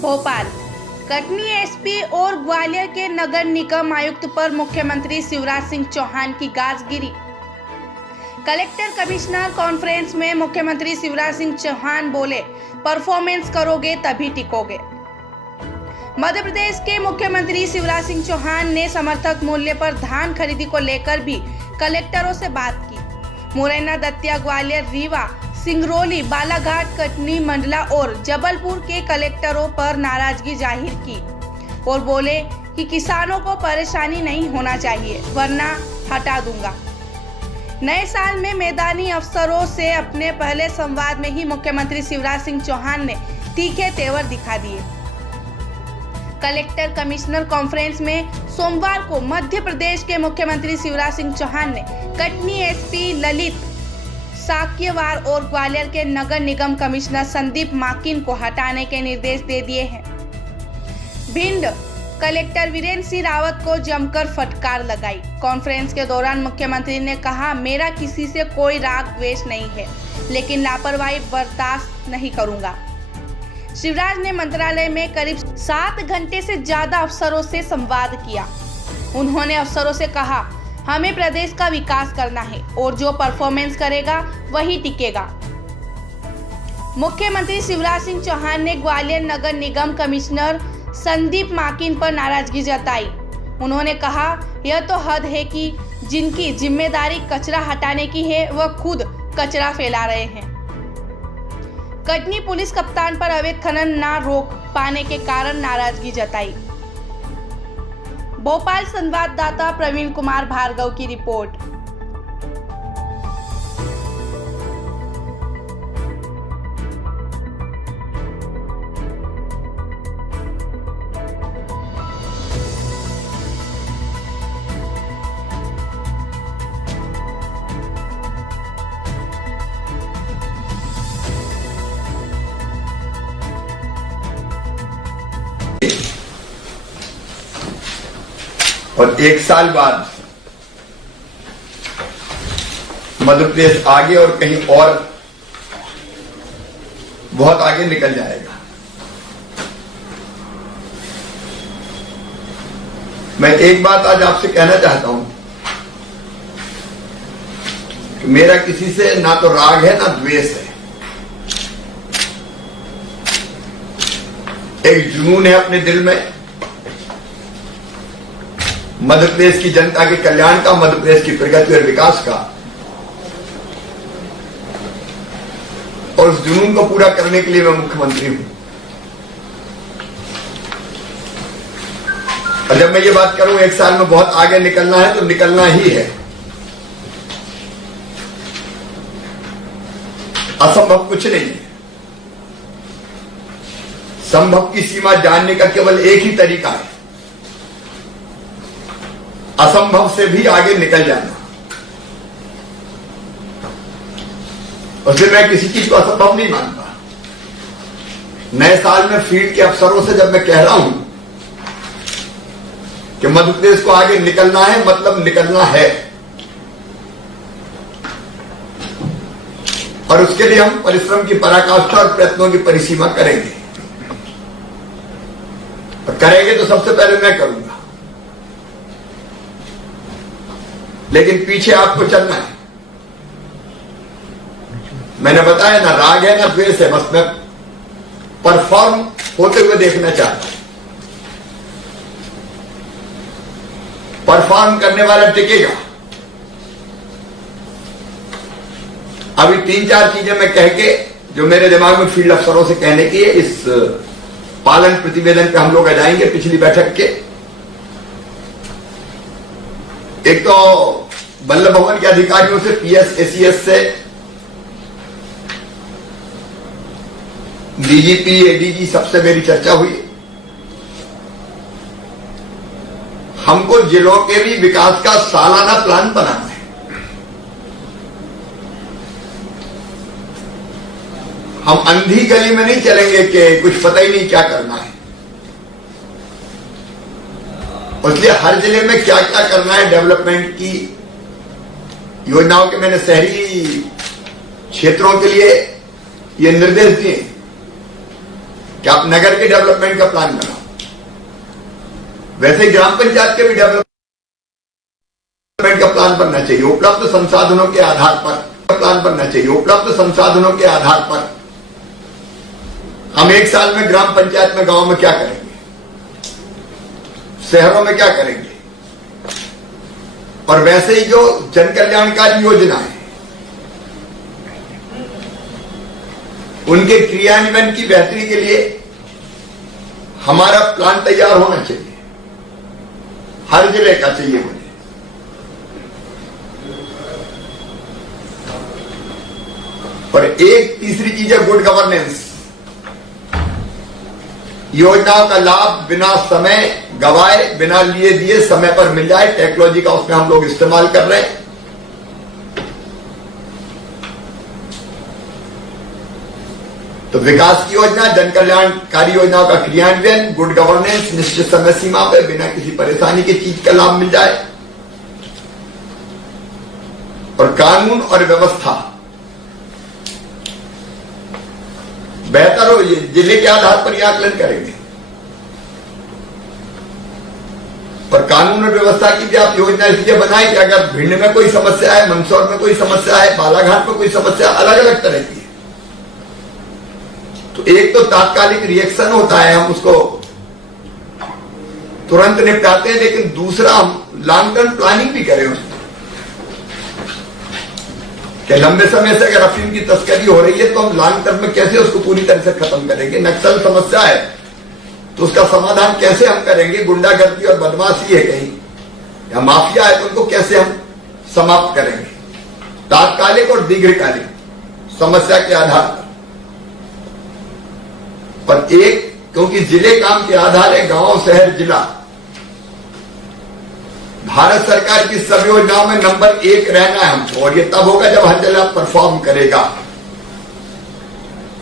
Bhopal Katni SP और ग्वालियर के नगर निगम आयुक्त पर मुख्यमंत्री शिवराज सिंह चौहान की गाज गिरी। कलेक्टर कमिश्नर कॉन्फ्रेंस में मुख्यमंत्री शिवराज सिंह चौहान बोले, परफॉर्मेंस करोगे तभी टिकोगे। मध्य प्रदेश के मुख्यमंत्री शिवराज सिंह चौहान ने समर्थक मूल्य पर धान खरीदी को लेकर भी कलेक्टरों से बात की। मुरैना, दतिया, ग्वालियर, रीवा, सिंगरौली, बालाघाट, कटनी, मंडला और जबलपुर के कलेक्टरों पर नाराजगी जाहिर की और बोले कि किसानों को परेशानी नहीं होना चाहिए वरना हटा दूंगा। नए साल में मैदानी अफसरों से अपने पहले संवाद में ही मुख्यमंत्री शिवराज सिंह चौहान ने तीखे तेवर दिखा दिए। कलेक्टर कमिश्नर कॉन्फ्रेंस में सोमवार को मध्य प्रदेश के मुख्यमंत्री शिवराज सिंह चौहान ने कटनी एसपी ललित साक्यवार और ग्वालियर के नगर निगम कमिश्नर संदीप माकिन को हटाने के निर्देश दे दिए हैं। भिंड कलेक्टर वीरेंद्र सिंह रावत को जमकर फटकार लगाई। कॉन्फ्रेंस के दौरान मुख्यमंत्री ने कहा, मेरा किसी से कोई राग द्वेष नहीं है, लेकिन लापरवाही बर्दाश्त नहीं करूंगा। शिवराज ने मंत्रालय में करीब 7 घंटे से ज्यादा अफसरों से संवाद किया। उन्होंने अफसरों से कहा, हमें प्रदेश का विकास करना है और जो परफॉर्मेंस करेगा वही टिकेगा। मुख्यमंत्री शिवराज सिंह चौहान ने ग्वालियर नगर निगम कमिश्नर संदीप माकिन पर नाराजगी जताई। उन्होंने कहा, यह तो हद है कि जिनकी जिम्मेदारी कचरा हटाने की है वह खुद कचरा फैला रहे हैं। कटनी पुलिस कप्तान पर अवैध खनन न रोक पाने के कारण नाराजगी जताई। भोपाल संवाददाता प्रवीण कुमार भार्गव की रिपोर्ट। और 1 साल बाद मध्य प्रदेश आगे और कहीं और बहुत आगे निकल जाएगा। मैं एक बात आज आपसे कहना चाहता हूं कि मेरा किसी से ना तो राग है ना द्वेष है। एक जुनून है अपने दिल में मध्य प्रदेश की जनता के कल्याण का, मध्य प्रदेश की प्रगति और विकास का, और उस जुनून को पूरा करने के लिए मैं मुख्यमंत्री हूं। और जब मैं ये बात करूं 1 साल में बहुत आगे निकलना है तो निकलना ही है। असंभव कुछ नहीं है। संभव की सीमा जानने का केवल एक ही तरीका है, असंभव से भी आगे निकल जाना। और फिर मैं किसी चीज को असंभव नहीं मानता। नए साल में फील्ड के अफसरों से जब मैं कह रहा हूं कि मध्य प्रदेश को आगे निकलना है, मतलब निकलना है। और उसके लिए हम परिश्रम की पराकाष्ठा और प्रयत्नों की परिसीमा करेंगे। और करेंगे तो सबसे पहले मैं करूंगा, लेकिन पीछे आपको चलना है। मैंने बताया ना राग है ना द्वेष है, बस मैं परफॉर्म होते हुए देखना चाहता हूं। परफॉर्म करने वाला टिकेगा। अभी 3-4 चीजें मैं कह के जो मेरे दिमाग में फील्ड अफसरों से कहने की है, इस पालन प्रतिवेदन पे हम लोग आ जाएंगे पिछली बैठक के। एक तो बल्लभ भवन के अधिकारियों से, पीएस, एसीएस से, डीजीपी, एडीजी सबसे मेरी चर्चा हुई। हमको जिलों के भी विकास का सालाना प्लान बनाना है। हम अंधी गली में नहीं चलेंगे कि कुछ पता ही नहीं क्या करना है। इसलिए हर जिले में क्या क्या करना है, डेवलपमेंट की योजनाओं के मैंने शहरी क्षेत्रों के लिए ये निर्देश दिए। कि आप नगर के डेवलपमेंट का प्लान बनाओ, वैसे ग्राम पंचायत के भी डेवलपमेंट का प्लान बनना चाहिए। उपलब्ध संसाधनों के आधार पर प्लान बनना चाहिए। उपलब्ध संसाधनों के आधार पर हम एक साल में ग्राम पंचायत में, गांव में क्या करेंगे, शहरों में क्या करेंगे, और वैसे ही जो जन कल्याणकारी योजना है उनके क्रियान्वयन की बेहतरी के लिए हमारा प्लान तैयार होना चाहिए। हर जिले का चाहिए मुझे। और एक तीसरी चीज है गुड गवर्नेंस। योजनाओं का लाभ बिना समय गवाए, बिना लिए दिए समय पर मिल जाए। टेक्नोलॉजी का उसमें हम लोग इस्तेमाल कर रहे हैं। तो विकास की योजना, जन कल्याणकारी योजनाओं का क्रियान्वयन, गुड गवर्नेंस, निश्चित समय सीमा पे बिना किसी परेशानी की चीज का लाभ मिल जाए, और कानून और व्यवस्था बेहतर हो। ये जिले के आधार पर यह आकलन करेंगे, और कानून और व्यवस्था की भी आप योजना इसलिए बनाए कि अगर भिंड में कोई समस्या है, मंदसौर में कोई समस्या है, बालाघाट में कोई समस्या, अलग अलग तरह की है, तो एक तो तात्कालिक रिएक्शन होता है, हम उसको तुरंत निपटाते हैं, लेकिन दूसरा हम लॉन्ग टर्म प्लानिंग भी करें उसमें कि लंबे समय से अगर अफीम की तस्करी हो रही है तो हम लॉन्ग टर्म में कैसे उसको पूरी तरह से खत्म करेंगे। नक्सल समस्या है तो उसका समाधान कैसे हम करेंगे। गुंडागर्दी और बदमाशी है कहीं, या माफिया है तो उनको कैसे हम समाप्त करेंगे। तात्कालिक और दीर्घकालिक समस्या के आधार पर एक, क्योंकि जिले काम के आधार है, गांव शहर जिला। भारत सरकार की सब योजनाओं में नंबर 1 रहना है हमको, और ये तब होगा जब हर जिला परफॉर्म करेगा।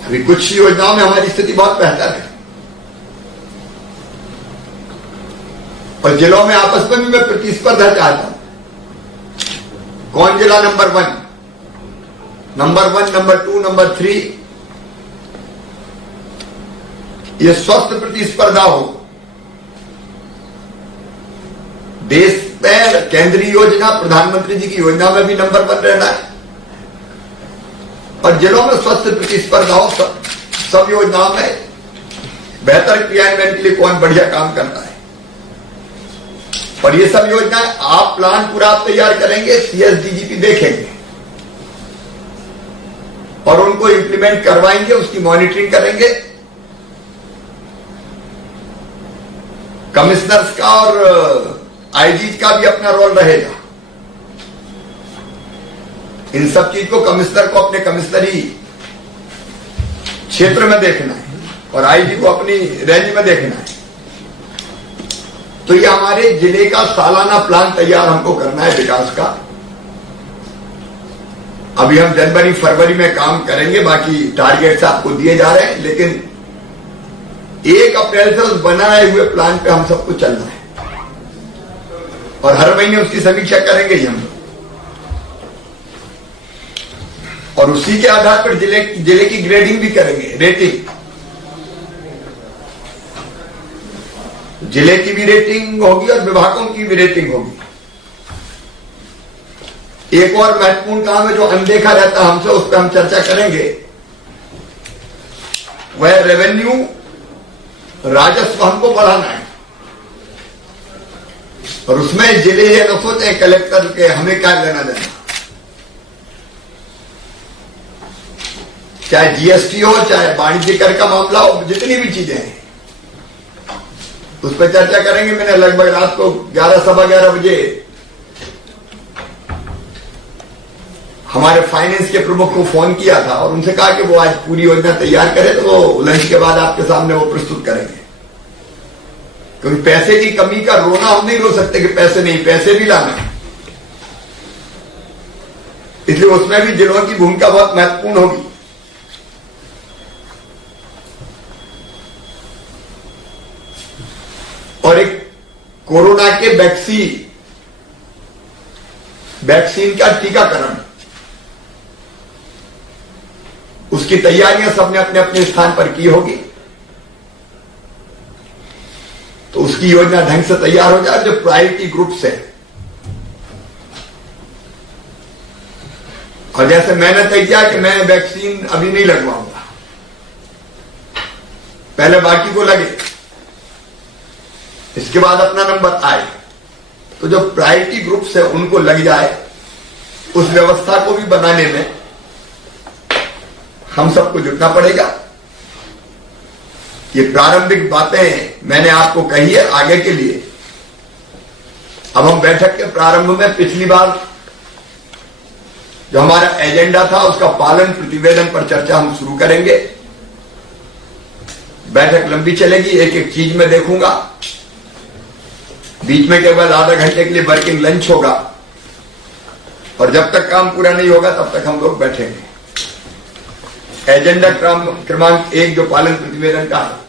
अभी कुछ योजनाओं में हमारी स्थिति बहुत बेहतर है, और जिलों में आपस में भी मैं प्रतिस्पर्धा चाहता हूं। कौन जिला नंबर 1, नंबर 2, नंबर 3, ये स्वस्थ प्रतिस्पर्धा हो। देश में केंद्रीय योजना, प्रधानमंत्री जी की योजना में भी नंबर 1 रहना है, और जिलों में स्वस्थ प्रतिस्पर्धा हो। सब योजनाओं में बेहतर क्रियान्वयन के लिए कौन बढ़िया काम करता है, और ये सब योजनाएं आप प्लान पूरा आप तैयार करेंगे, सीएसडीजीपी देखेंगे और उनको इंप्लीमेंट करवाएंगे, उसकी मॉनिटरिंग करेंगे। कमिश्नर्स का और आईजी का भी अपना रोल रहेगा। इन सब चीज को कमिश्नर को अपने कमिश्नरी क्षेत्र में देखना है और आईजी को अपनी रेंज में देखना है। तो ये हमारे जिले का सालाना प्लान तैयार हमको करना है विकास का। अभी हम जनवरी फरवरी में काम करेंगे, बाकी टारगेट्स आपको दिए जा रहे हैं, लेकिन 1 अप्रैल से उस बनाए हुए प्लान पे हम सबको चलना है, और हर महीने उसकी समीक्षा करेंगे ही हम, और उसी के आधार पर जिले की ग्रेडिंग भी करेंगे, रेटिंग। जिले की भी रेटिंग होगी और विभागों की भी रेटिंग होगी। एक और महत्वपूर्ण काम है जो अनदेखा रहता है हमसे, उस पर हम चर्चा करेंगे। वह रेवेन्यू, राजस्व हमको बढ़ाना है, और उसमें जिले ये न सोचे कलेक्टर के हमें क्या लेना देना। चाहे जीएसटी हो, चाहे वाणिज्य कर का मामला हो, जितनी भी चीजें हैं उस पर चर्चा करेंगे। मैंने लगभग रात को 11, सवा 11 बजे हमारे फाइनेंस के प्रमुख को फोन किया था और उनसे कहा कि वो आज पूरी योजना तैयार करें, तो वो लंच के बाद आपके सामने वो प्रस्तुत करेंगे। क्योंकि पैसे की कमी का रोना हम नहीं रो सकते कि पैसे नहीं, पैसे भी लाना है, इसलिए उसमें भी जिलों की भूमिका बहुत महत्वपूर्ण होगी। और एक कोरोना के वैक्सीन का टीकाकरण, उसकी तैयारियां सबने अपने अपने स्थान पर की होगी। उसकी योजना ढंग से तैयार हो जाए, जो प्रायोरिटी ग्रुप्स है। और जैसे मैंने तय किया कि मैं वैक्सीन अभी नहीं लगवाऊंगा, पहले बाकी को लगे, इसके बाद अपना नंबर आए, तो जो प्रायोरिटी ग्रुप्स है उनको लग जाए। उस व्यवस्था को भी बनाने में हम सबको जुटना पड़ेगा। ये प्रारंभिक बातें मैंने आपको कही है आगे के लिए। अब हम बैठक के प्रारंभ में पिछली बार जो हमारा एजेंडा था उसका पालन प्रतिवेदन पर चर्चा हम शुरू करेंगे। बैठक लंबी चलेगी, एक एक चीज में देखूंगा। बीच में केवल आधा घंटे के लिए वर्किंग लंच होगा और जब तक काम पूरा नहीं होगा तब तक हम लोग बैठेंगे। एजेंडा क्रमांक 1 जो पालन प्रतिवेदन का है